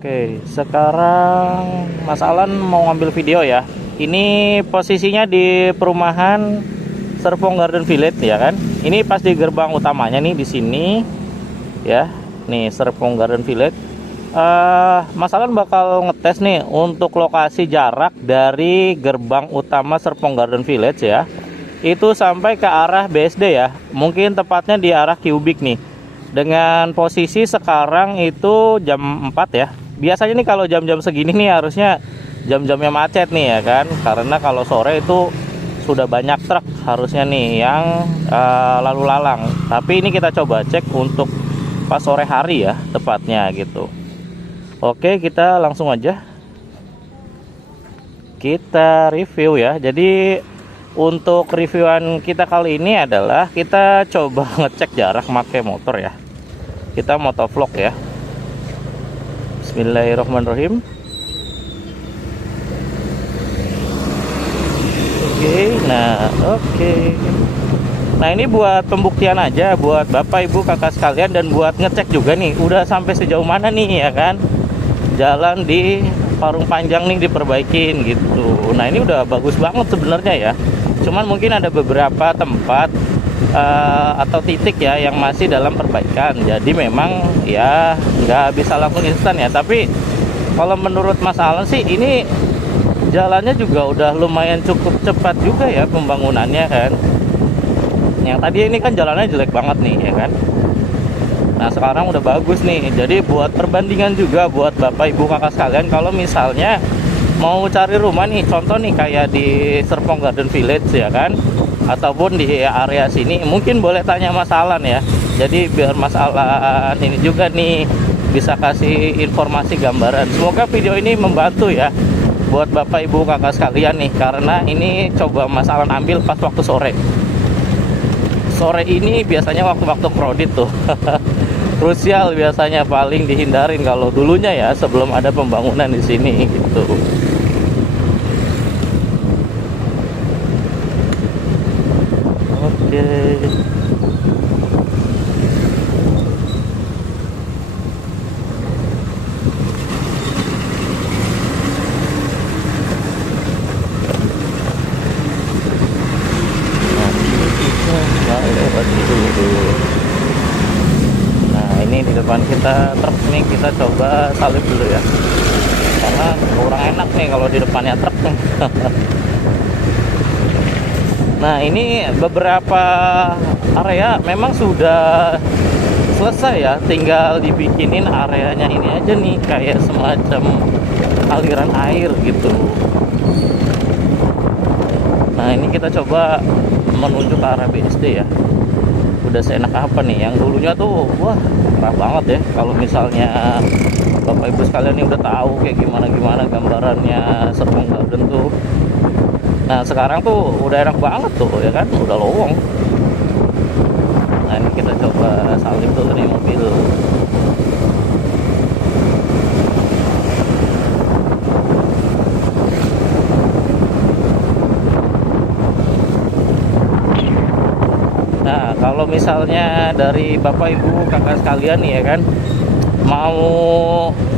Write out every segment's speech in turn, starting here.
Oke, sekarang Mas Alan mau ngambil video ya. Ini posisinya di perumahan Serpong Garden Village ya kan. Ini pas di gerbang utamanya nih di sini ya. Nih Serpong Garden Village. Mas Alan bakal ngetes nih untuk lokasi jarak dari gerbang utama Serpong Garden Village ya. Itu sampai ke arah BSD ya. Mungkin tepatnya di arah Kubik nih. Dengan posisi sekarang itu jam 4 ya. Biasanya nih kalau jam-jam segini nih harusnya jam-jamnya macet nih ya kan. Karena kalau sore itu sudah banyak truk harusnya nih yang lalu lalang. Tapi ini kita coba cek untuk pas sore hari ya tepatnya gitu. Oke, kita langsung aja kita review ya. Jadi untuk reviewan kita kali ini adalah kita coba ngecek jarak pakai motor ya. Kita motovlog ya. Bismillahirrahmanirrahim. Oke. Nah, ini buat pembuktian aja buat Bapak Ibu Kakak sekalian dan buat ngecek juga nih udah sampai sejauh mana nih ya kan. Jalan di Parung Panjang nih diperbaikin gitu. Nah, ini udah bagus banget sebenarnya ya. Cuman mungkin ada beberapa tempat atau titik ya yang masih dalam perbaikan. Jadi memang ya nggak bisa langsung instan ya. Tapi kalau menurut Mas Alan sih ini jalannya juga udah lumayan cukup cepat juga ya pembangunannya kan. Yang tadi ini kan jalannya jelek banget nih ya kan. Nah, sekarang udah bagus nih. Jadi buat perbandingan juga buat Bapak Ibu Kakak sekalian, kalau misalnya mau cari rumah nih, contoh nih kayak di Serpong Garden Village ya kan, ataupun di area sini, mungkin boleh tanya Mas Alan ya. Jadi biar Mas Alan ini juga nih bisa kasih informasi gambaran. Semoga video ini membantu ya buat Bapak Ibu Kakak sekalian nih, karena ini coba Mas Alan ambil pas waktu sore. Sore ini biasanya waktu-waktu crowded tuh. Krusial biasanya, paling dihindarin kalau dulunya ya sebelum ada pembangunan di sini gitu. Oke. Nah, ini di depan kita truk nih, kita coba salip dulu ya. Karena kurang enak nih kalau di depannya truk nih. Nah, ini beberapa area memang sudah selesai ya, tinggal dibikinin areanya ini aja nih, kayak semacam aliran air gitu. Nah, ini kita coba menuju ke arah BSD ya. Udah seenak apa nih, yang dulunya tuh wah parah banget ya. Kalau misalnya Bapak Ibu sekalian nih udah tahu kayak gimana gambarannya Serpong Garden tuh. Nah, sekarang tuh udah enak banget tuh ya kan, udah lowong. Nah, ini kita coba salib dulu nih mobil. Nah, kalau misalnya dari Bapak Ibu Kakak sekalian nih ya kan, mau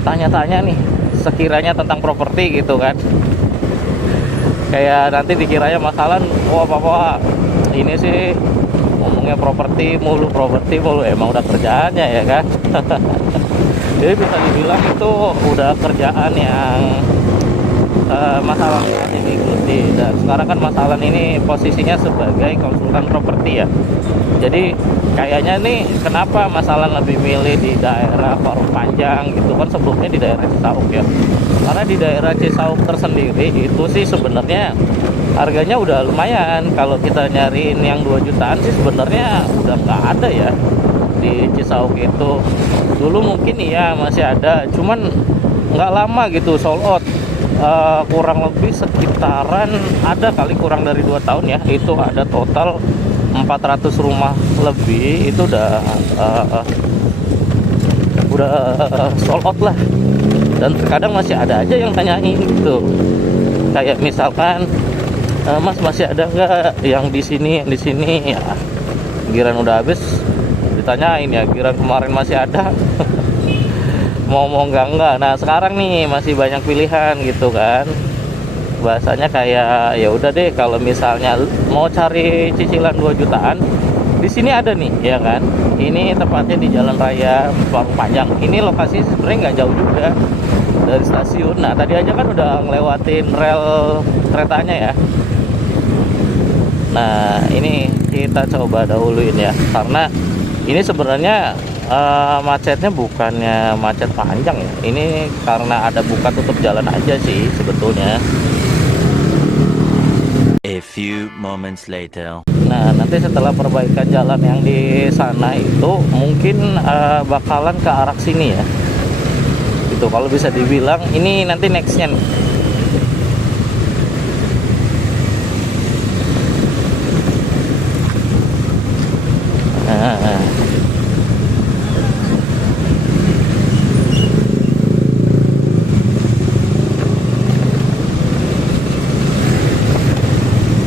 tanya-tanya nih sekiranya tentang properti gitu kan, kayak nanti dikiranya Mas Alan, wah Bapak ini sih ngomongnya properti mulu, emang udah kerjaannya ya kan. Jadi bisa dibilang itu udah kerjaan yang Mas Alan ini ikuti. Dan sekarang kan Mas Alan ini posisinya sebagai konsultan properti ya. Jadi kayaknya nih kenapa Mas Alan lebih milih di daerah Parung Panjang gitu kan, sebelumnya di daerah Cisauk ya. Karena di daerah Cisauk tersendiri itu sih sebenarnya harganya udah lumayan. Kalau kita nyariin yang 2 jutaan sih sebenarnya udah nggak ada ya di Cisauk itu. Dulu mungkin iya masih ada, cuman nggak lama gitu sold out. Kurang lebih sekitaran ada kali kurang dari 2 tahun ya, itu ada total 400 rumah lebih itu udah sold out lah. Dan terkadang masih ada aja yang tanyain gitu, kayak misalkan Mas masih ada nggak yang di sini ya. Giran udah habis ditanyain ya, giran kemarin masih ada. mau enggak. Nah sekarang nih masih banyak pilihan gitu kan, bahasanya kayak ya udah deh, kalau misalnya mau cari cicilan 2 jutaan di sini ada nih ya kan. Ini tepatnya di Jalan Raya Parung Panjang. Ini lokasinya sebenarnya nggak jauh juga dari stasiun. Nah tadi aja kan udah ngelewatin rel keretanya ya. Nah ini kita coba dahuluin ya, karena ini sebenarnya macetnya bukannya macet panjang ya, ini karena ada buka tutup jalan aja sih sebetulnya. A few moments later. Nah nanti setelah perbaikan jalan yang di sana itu mungkin bakalan ke arah sini ya, itu kalau bisa dibilang ini nanti nextnya nih.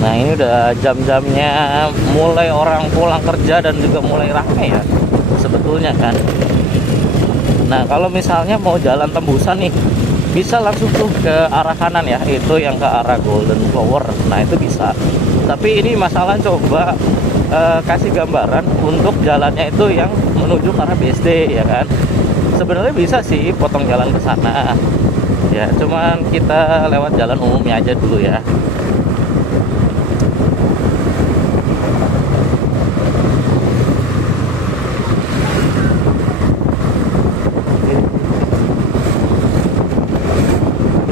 Nah ini udah jam-jamnya mulai orang pulang kerja dan juga mulai rame ya sebetulnya kan. Nah kalau misalnya mau jalan tembusan nih, bisa langsung tuh ke arah kanan ya, itu yang ke arah Golden Flower. Nah itu bisa, tapi ini masalah coba kasih gambaran untuk jalannya itu yang menuju ke arah BSD ya kan. Sebenarnya bisa sih potong jalan ke sana ya, cuman kita lewat jalan umumnya aja dulu ya.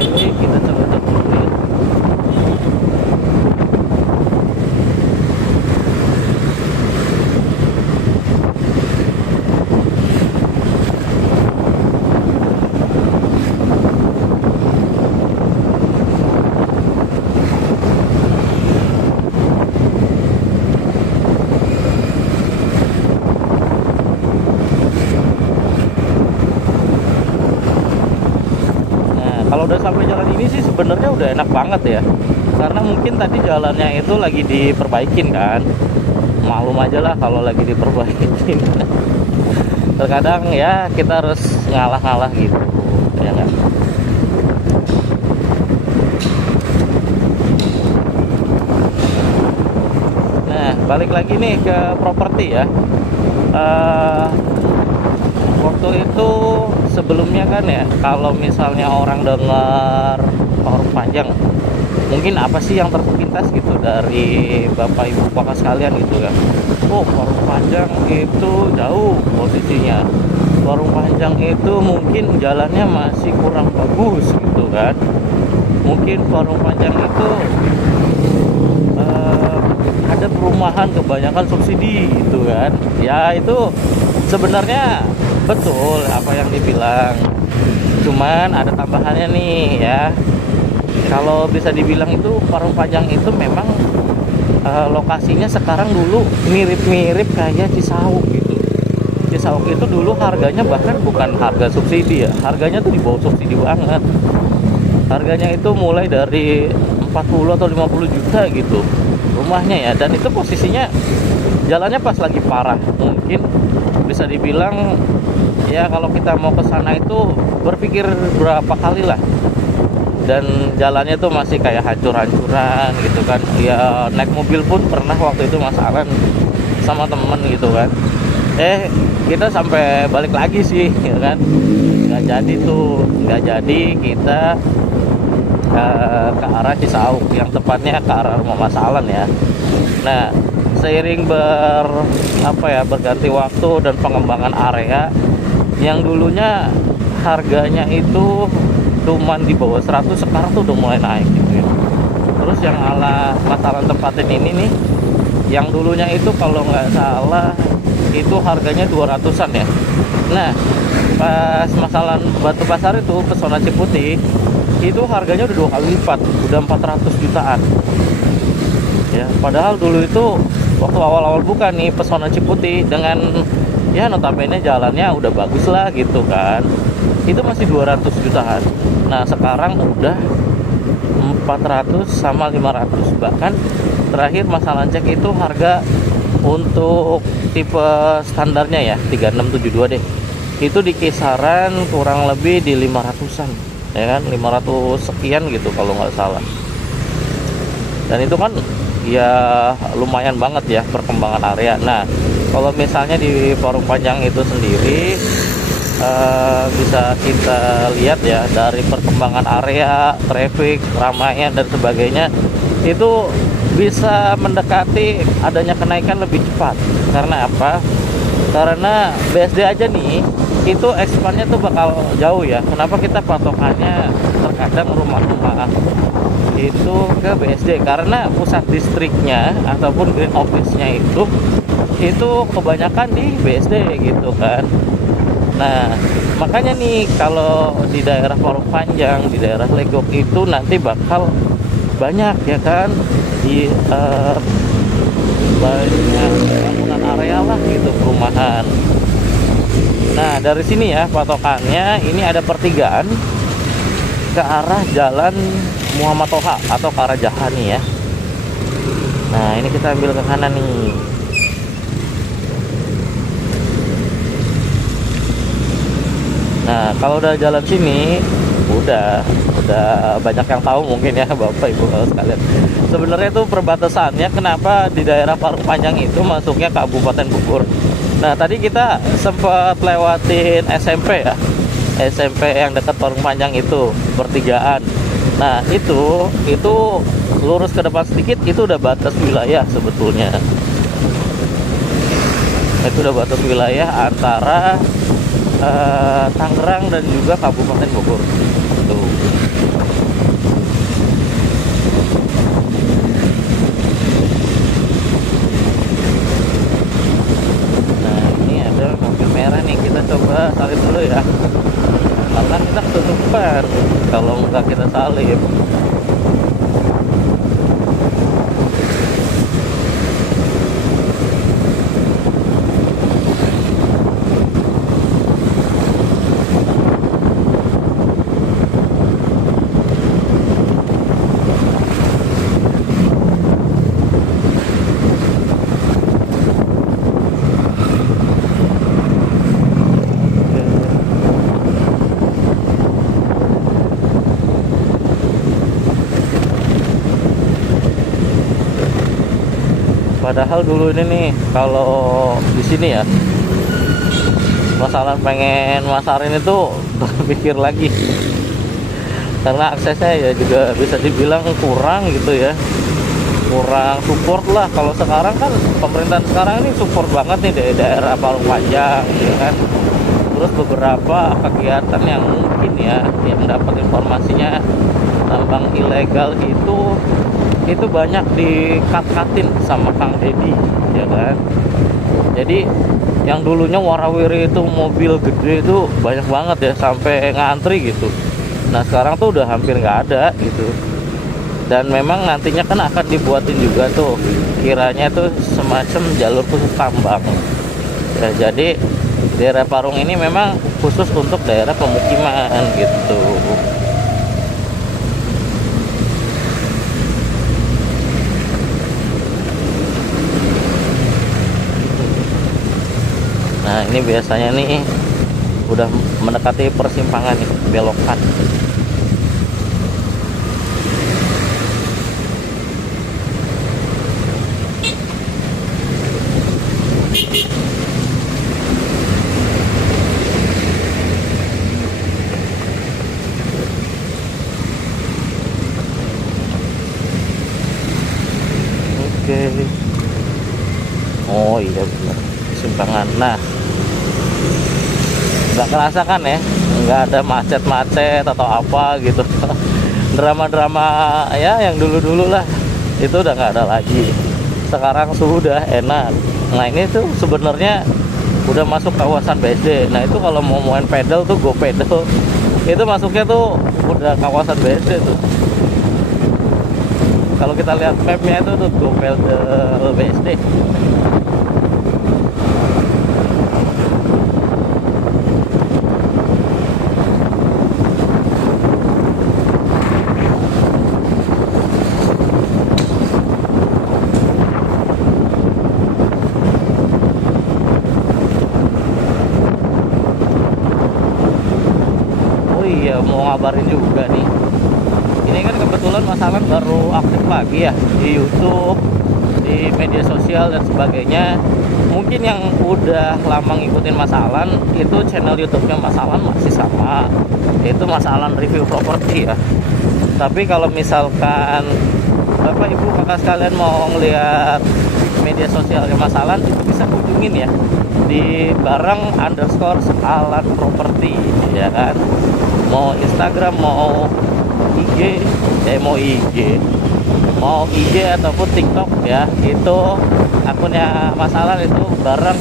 Jadi kita coba dulu ya. Kalau udah sampai jalan ini sih sebenarnya udah enak banget ya, karena mungkin tadi jalannya itu lagi diperbaikin kan. Maklum aja lah kalau lagi diperbaikin. Terkadang ya kita harus ngalah-ngalah gitu ya kan. Nah balik lagi nih ke properti ya. Waktu itu sebelumnya kan ya, kalau misalnya orang dengar Parung Panjang, mungkin apa sih yang terpintas gitu dari Bapak Ibu Kakak sekalian gitu kan. Oh Parung Panjang itu jauh posisinya, Parung Panjang itu mungkin jalannya masih kurang bagus gitu kan. Mungkin Parung Panjang itu ada perumahan kebanyakan subsidi gitu kan. Ya itu sebenarnya betul apa yang dibilang, cuman ada tambahannya nih ya. Kalau bisa dibilang itu Parung Panjang itu memang lokasinya sekarang dulu mirip-mirip kayak Cisauk gitu. Cisauk itu dulu harganya bahkan bukan harga subsidi ya, harganya tuh di bawah subsidi banget. Harganya itu mulai dari 40 atau 50 juta gitu rumahnya ya, dan itu posisinya jalannya pas lagi parah. Mungkin bisa dibilang ya kalau kita mau ke sana itu berpikir berapa kali lah, dan jalannya tuh masih kayak hancur-hancuran gitu kan ya. Naik mobil pun pernah waktu itu masalah sama temen gitu kan, kita sampai balik lagi sih ya kan, nggak jadi kita ke arah Cisauk, yang tepatnya ke arah rumah Mas Alan ya. Nah seiring berganti waktu dan pengembangan area, yang dulunya harganya itu cuman di bawah 100, sekarang tuh udah mulai naik gitu ya. Terus yang ala masalah tempatin ini nih, yang dulunya itu kalau nggak salah itu harganya 200-an ya. Nah pas masalah Batu Pasar itu Pesona Ciputi itu harganya udah 2 kali lipat, udah 400 jutaan ya. Padahal dulu itu waktu awal-awal buka nih Pesona Ciputi, dengan ya notabene jalannya udah bagus lah gitu kan, itu masih 200 jutaan. Nah sekarang udah 400 sama 500. Bahkan terakhir masalah cek itu harga untuk tipe standarnya ya 3672 deh, itu di kisaran kurang lebih di 500-an, ya kan, 500 sekian gitu kalau nggak salah. Dan itu kan ya lumayan banget ya perkembangan area. Nah, kalau misalnya di Parung Panjang itu sendiri bisa kita lihat ya dari perkembangan area, traffic, keramaian dan sebagainya, itu bisa mendekati adanya kenaikan lebih cepat. Karena apa? Karena BSD aja nih itu ekspannya tuh bakal jauh ya. Kenapa kita patokannya terkadang rumah-rumah itu ke BSD? Karena pusat distriknya ataupun green office-nya itu kebanyakan di BSD gitu kan. Nah, makanya nih kalau di daerah Parung Panjang, di daerah Legok itu nanti bakal banyak ya kan, di banyak bangunan area lah gitu, perumahan. Nah, dari sini ya patokannya ini ada pertigaan ke arah Jalan Muhammad Toha atau ke arah Jahani ya. Nah, ini kita ambil ke kanan nih. Nah, kalau udah jalan sini udah banyak yang tahu mungkin ya Bapak Ibu kalau sekalian. Sebenarnya itu perbatasannya kenapa di daerah Parung Panjang itu masuknya Kabupaten Bogor. Nah, tadi kita sempat lewatin SMP ya. SMP yang dekat Parung Panjang itu, pertigaan. Nah, itu lurus ke depan sedikit itu udah batas wilayah sebetulnya. Itu udah batas wilayah antara Tangerang dan juga Kabupaten Bogor. Tuh. Nah, ini ada mobil merah nih, kita coba salip dulu ya. Karena kita ketutupan kalau nggak kita salip. Padahal dulu ini nih kalau di sini ya masalah pengen masarin itu berpikir lagi karena aksesnya ya juga bisa dibilang kurang gitu ya, kurang support lah. Kalau sekarang kan pemerintahan sekarang ini support banget nih dari daerah Parung Panjang ya kan. Terus beberapa kegiatan yang mungkin ya yang dapat informasinya tambang ilegal itu banyak dikat-katin sama Kang Deddy ya kan. Jadi yang dulunya warawiri itu mobil gede itu banyak banget ya sampai ngantri gitu. Nah, sekarang tuh udah hampir nggak ada gitu. Dan memang nantinya kan akan dibuatin juga tuh kiranya tuh semacam jalur khusus tambang ya. Jadi daerah Parung ini memang khusus untuk daerah pemukiman gitu. Nah, ini biasanya nih udah mendekati persimpangan nih, belokan. Oke. Oh iya benar, persimpangan. Nah, nggak kerasa kan ya, nggak ada macet-macet atau apa gitu. Drama-drama ya yang dulu-dulu lah itu udah nggak ada lagi. Sekarang sudah enak. Nah, ini tuh sebenarnya udah masuk kawasan BSD. Nah, itu kalau mau main pedal tuh go pedal itu masuknya tuh udah kawasan BSD tuh. Kalau kita lihat mapnya itu tuh go pedal BSD. kabarin juga nih. Ini kan kebetulan Mas Alan baru aktif lagi ya di YouTube, di media sosial dan sebagainya. Mungkin yang udah lama ngikutin Mas Alan, itu channel YouTube-nya Mas Alan masih sama, yaitu Mas Alan Review Properti ya. Tapi kalau misalkan Bapak Ibu kakak sekalian mau ngeliat media sosialnya Mas Alan, itu bisa kunjungin ya di _Alan Properti ya kan. Mau Instagram, mau IG, mau IG ataupun TikTok ya, itu akunnya Mas Alan itu _Alan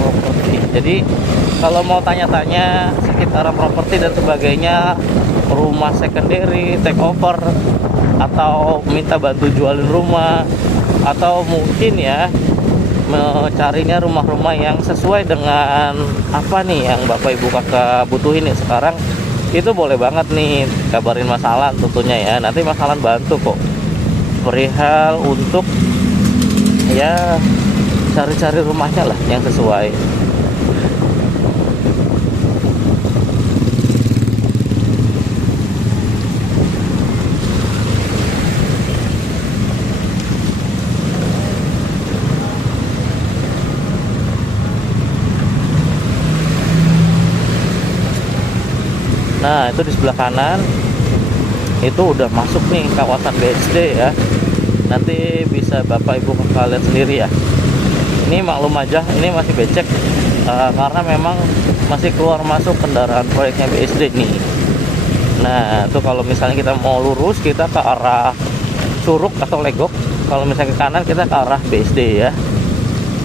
Properti. Jadi kalau mau tanya-tanya sekitaran properti dan sebagainya, rumah secondary, take over, atau minta bantu jualin rumah, atau mungkin ya mencarinya rumah-rumah yang sesuai dengan apa nih yang Bapak Ibu kakak butuhin nih sekarang, itu boleh banget nih kabarin Mas Alan tentunya ya. Nanti Mas Alan bantu kok perihal untuk ya cari-cari rumahnya lah yang sesuai. Nah itu di sebelah kanan itu udah masuk nih kawasan BSD ya. Nanti bisa Bapak Ibu kalian sendiri ya. Ini maklum aja, ini masih becek karena memang masih keluar masuk kendaraan proyeknya BSD nih. Nah itu kalau misalnya kita mau lurus, kita ke arah Curug atau Legok. Kalau misalnya ke kanan, kita ke arah BSD ya.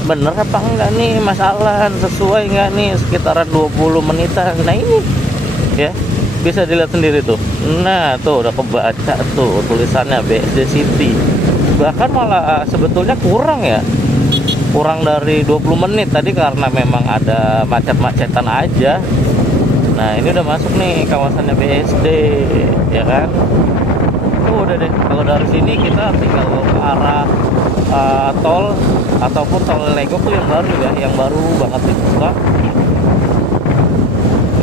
Bener apa enggak nih Mas Alan, sesuai enggak nih sekitaran 20 menitan. Nah ini ya bisa dilihat sendiri tuh. Nah tuh udah kebaca tuh tulisannya BSD City. Bahkan malah sebetulnya kurang ya, kurang dari 20 menit tadi karena memang ada macet-macetan aja. Nah ini udah masuk nih kawasannya BSD ya kan. Tuh udah deh, kalau dari sini kita tinggal ke arah tol ataupun tol Legok tuh yang baru ya, yang baru banget dibuka.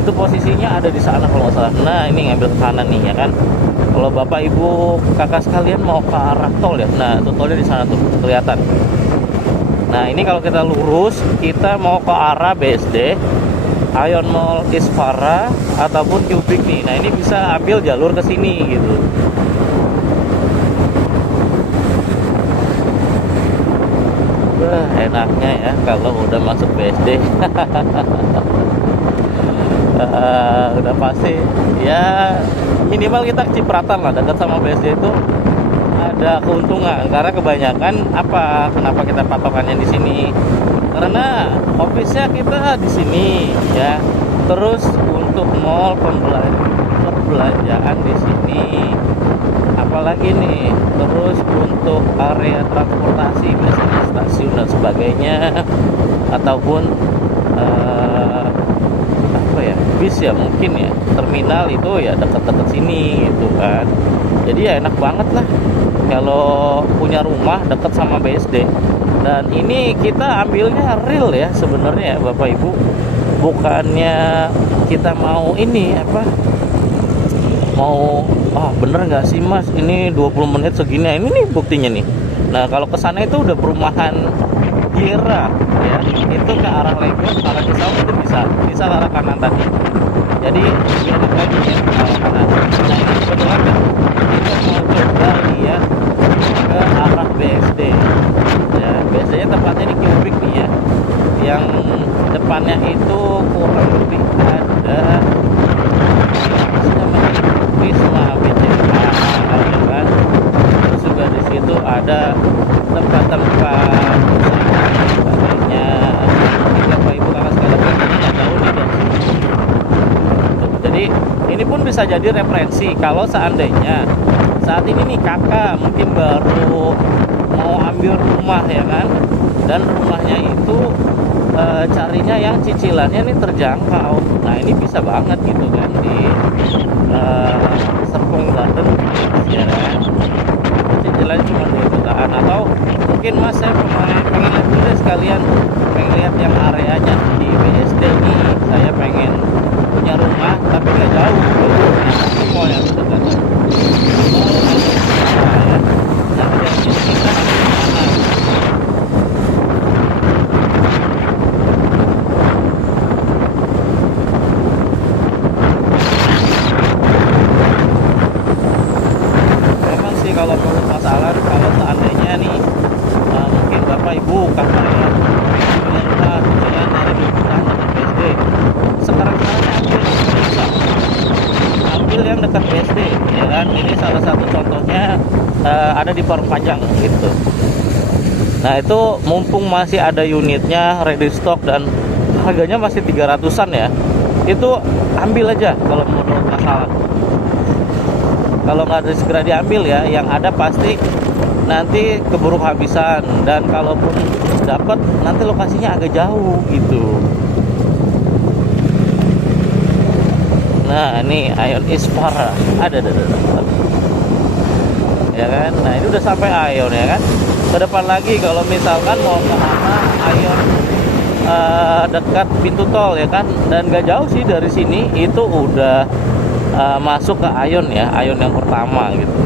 Itu posisinya ada di sana kalau nggak salah. Nah ini ngambil ke kanan nih ya kan. Kalau Bapak Ibu kakak sekalian mau ke arah tol ya, nah itu tolnya di sana tuh kelihatan. Nah ini kalau kita lurus, kita mau ke arah BSD, Ion Mall Isfara ataupun Cubic nih. Nah ini bisa ambil jalur ke sini gitu. Wah enaknya ya kalau udah masuk BSD. Udah pasti ya minimal kita cipratan lah dekat sama BSD itu ada keuntungan, karena kebanyakan kenapa kita patokannya di sini, karena office-nya kita di sini ya, terus untuk mall perbelanjaan di sini, apalagi nih, terus untuk area transportasi biasanya stasiun dan sebagainya, ataupun bis ya mungkin ya, terminal itu ya dekat-dekat sini gitu kan. Jadi ya enak banget lah kalau punya rumah dekat sama BSD. Dan ini kita ambilnya real ya sebenarnya ya Bapak Ibu, bukannya kita mau ini mau bener nggak sih Mas ini 20 menit segini. Ini nih buktinya nih. Nah kalau ke sana itu udah perumahan Kira ya, itu ke arah Legok, ke arah Cisauk itu bisa ke arah kanan tadi. Jadi lebih enak lagi ya ke arah kanan. Nah ini kebetulan kan kita mau coba lihat ke arah BSD ya. BSD nya tempatnya di Cubic nih ya, yang depannya itu kurang lebih ada Wisma BCA ya kan. Terus juga di situ ada tempat-tempat sebagainya. Bapak Ibu kakak sekalian nggak tahu nih dari sini. Jadi ini pun bisa jadi referensi kalau seandainya saat ini nih kakak mungkin baru mau ambil rumah ya kan, dan rumahnya itu carinya yang cicilannya nih terjangkau. Nah ini bisa banget gitu kan di Serpong Garden ya kan, cicilannya cuma 2 jutaan. Atau mungkin Mas saya pengen lihat dulu deh sekalian pengen lihat yang areanya di BSD ini. Saya pengen punya rumah tapi nggak jauh, nanti mau yang dekat. Nah, yang kita memang sih kalau menurut masalah, kalau seandainya nih mungkin bapak ibu kakak ya punya rumah lumayan dari dekat BSD, sekarang ambil yang dekat BSD ya kan. Ini salah satu contohnya ada di Parung Panjang gitu. Nah itu mumpung masih ada unitnya ready stock dan harganya masih 300-an ya, itu ambil aja kalau menurut masalah. Kalau nggak ada segera diambil ya, yang ada pasti nanti keburu habisan, dan kalaupun dapat nanti lokasinya agak jauh gitu. Nah ini Ion Ispara ada ya kan. Nah ini udah sampai Ion ya kan. Ke depan lagi kalau misalkan mau ke arah Ion dekat pintu tol ya kan, dan gak jauh sih dari sini itu udah masuk ke Ion ya, Ion yang pertama gitu.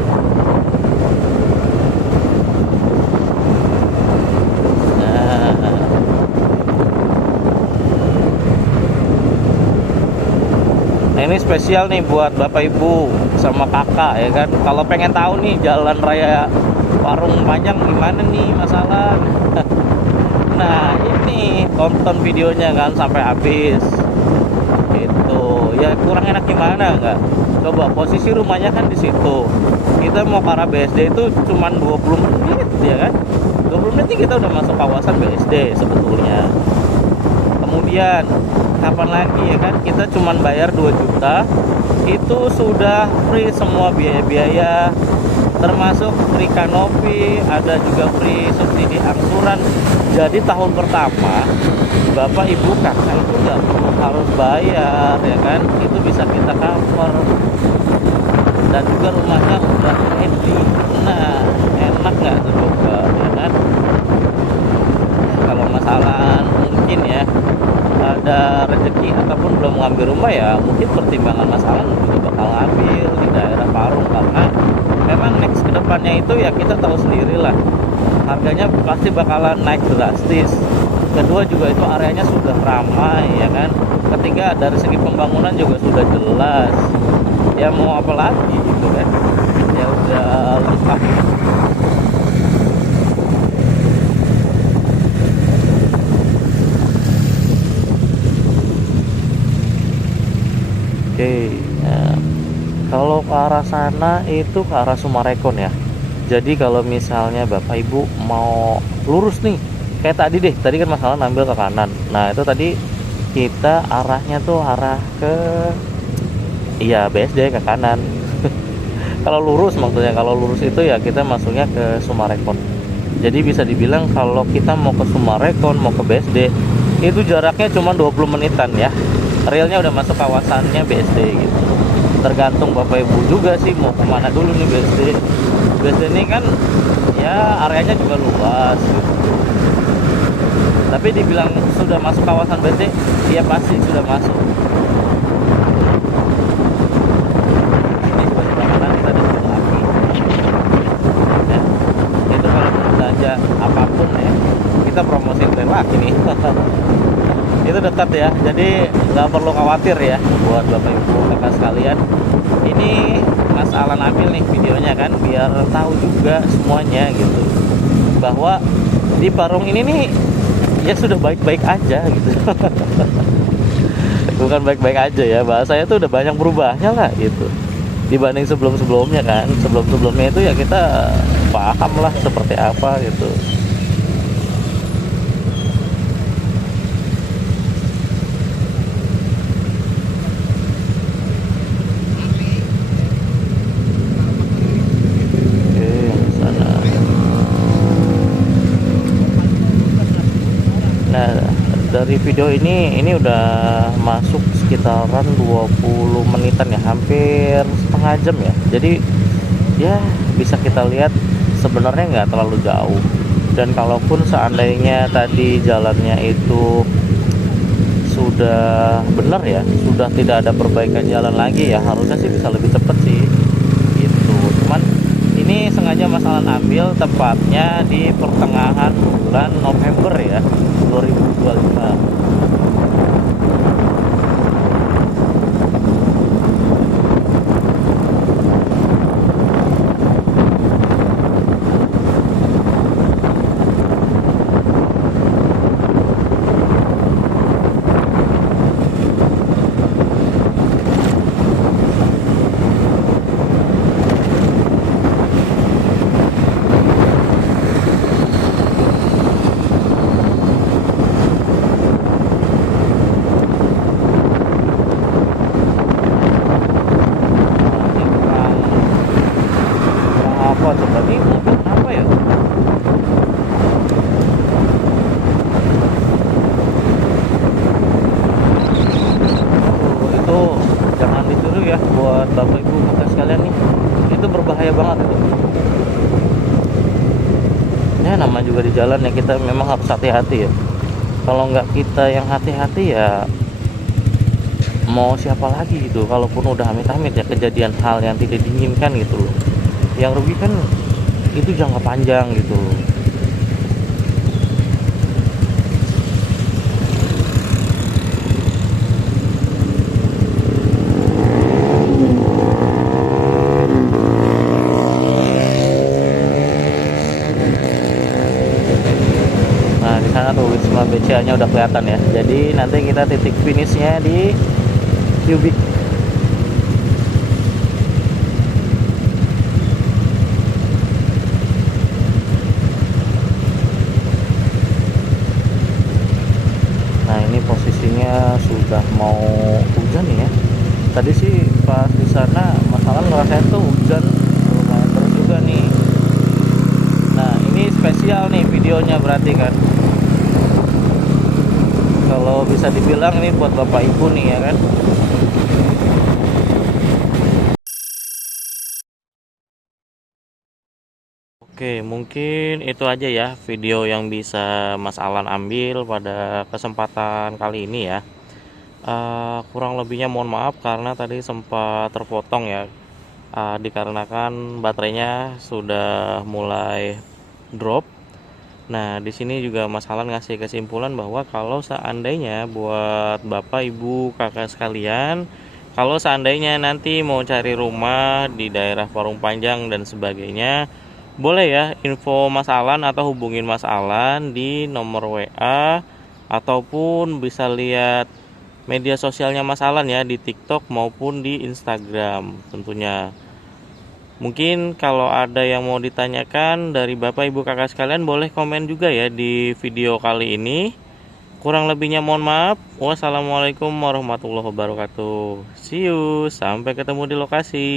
Nah ini spesial nih buat bapak ibu sama kakak ya kan. Kalau pengen tahu nih jalan raya Parung Panjang gimana nih masalah, nah ini tonton videonya kan sampai habis gitu ya. Kurang enak gimana nggak? Coba posisi rumahnya kan di situ, kita mau ke arah BSD itu cuman 20 menit ya kan. 20 menit kita udah masuk kawasan BSD sebetulnya. Kemudian kapan lagi ya kan, kita cuman bayar 2 juta itu sudah free semua biaya-biaya, termasuk free kanopi, ada juga free subsidi angsuran. Jadi tahun pertama bapak ibu kakak itu nggak perlu harus bayar ya kan, itu bisa kita cover, dan juga rumahnya udah ready. Nah enak nggak tuh coba ya kan. Kalau masalah mungkin ya ada rezeki ataupun belum mengambil rumah ya, mungkin pertimbangan masalah juga bakal ambil di daerah Parung, karena memang next kedepannya itu ya kita tahu sendiri lah, harganya pasti bakalan naik drastis. Kedua juga itu areanya sudah ramai ya kan. Ketiga dari segi pembangunan juga sudah jelas. Ya mau apa lagi gitu kan, ya udah lengkap. Oke, ya. Kalau ke arah sana itu ke arah Sumarekon ya. Jadi kalau misalnya bapak ibu mau lurus nih, kayak tadi deh, tadi kan masalah ngambil ke kanan. Nah itu tadi kita arahnya tuh arah ke iya BSD ke kanan. Kalau lurus maksudnya, kalau lurus itu ya kita masuknya ke Sumarekon. Jadi bisa dibilang kalau kita mau ke Sumarekon, mau ke BSD itu jaraknya cuma 20 menitan ya. Realnya udah masuk kawasannya BSD gitu. Tergantung bapak ibu juga sih mau kemana dulu nih BSD. BSD ini kan ya areanya juga luas gitu. Tapi dibilang sudah masuk kawasan BSD, ya pasti sudah masuk. Ini sebelah kanan kita ada satu lagi. Ya, itu kalau mau belanja apapun ya, kita promosiin lagi nih. Itu dekat ya, jadi nggak perlu khawatir ya buat bapak ibu kakak sekalian. Ini Mas Alan ambil nih videonya kan, biar tahu juga semuanya gitu, bahwa di Parung ini nih ya sudah baik-baik aja gitu. Bukan baik-baik aja ya, bahasanya tuh udah banyak berubahnya lah gitu dibanding sebelum-sebelumnya kan. Sebelum-sebelumnya itu ya kita paham lah seperti apa gitu. Nah dari video ini udah masuk sekitaran 20 menitan ya, hampir setengah jam ya. Jadi ya bisa kita lihat sebenarnya nggak terlalu jauh. Dan kalaupun seandainya tadi jalannya itu sudah benar ya, sudah tidak ada perbaikan jalan lagi ya, harusnya sih bisa lebih cepat sih gitu. Cuman ini sengaja Mas Alan ambil tepatnya di pertengahan bulan November ya 2025. Apa coba nih mobil apa ya? Itu jangan ditiru ya buat bapak ibu kakak sekalian nih, itu berbahaya banget itu ya. Nama juga di jalan ya, kita memang harus hati-hati ya. Kalau nggak kita yang hati-hati ya mau siapa lagi gitu. Kalaupun udah amit-amit ya kejadian hal yang tidak diinginkan gitu loh, yang rugi kan itu jangka panjang gitu. Nah di sana tuh Wisma BCA nya udah kelihatan ya, jadi nanti kita titik finishnya di Ubik. Nah ini posisinya sudah mau hujan nih ya. Tadi sih pas di sana masalah ngerasain tuh hujan lumayan terus juga nih. Nah ini spesial nih videonya berarti kan. Kalau bisa dibilang ini buat bapak ibu nih ya kan. Oke, mungkin itu aja ya video yang bisa Mas Alan ambil pada kesempatan kali ini ya. Kurang lebihnya mohon maaf karena tadi sempat terpotong ya, dikarenakan baterainya sudah mulai drop. Nah di sini juga Mas Alan ngasih kesimpulan bahwa kalau seandainya buat bapak ibu kakak sekalian, kalau seandainya nanti mau cari rumah di daerah Parung Panjang dan sebagainya, boleh ya info Mas Alan atau hubungin Mas Alan di nomor WA, ataupun bisa lihat media sosialnya Mas Alan ya di TikTok maupun di Instagram tentunya. Mungkin kalau ada yang mau ditanyakan dari Bapak Ibu Kakak sekalian, boleh komen juga ya di video kali ini. Kurang lebihnya mohon maaf. Wassalamualaikum warahmatullahi wabarakatuh. See you, sampai ketemu di lokasi.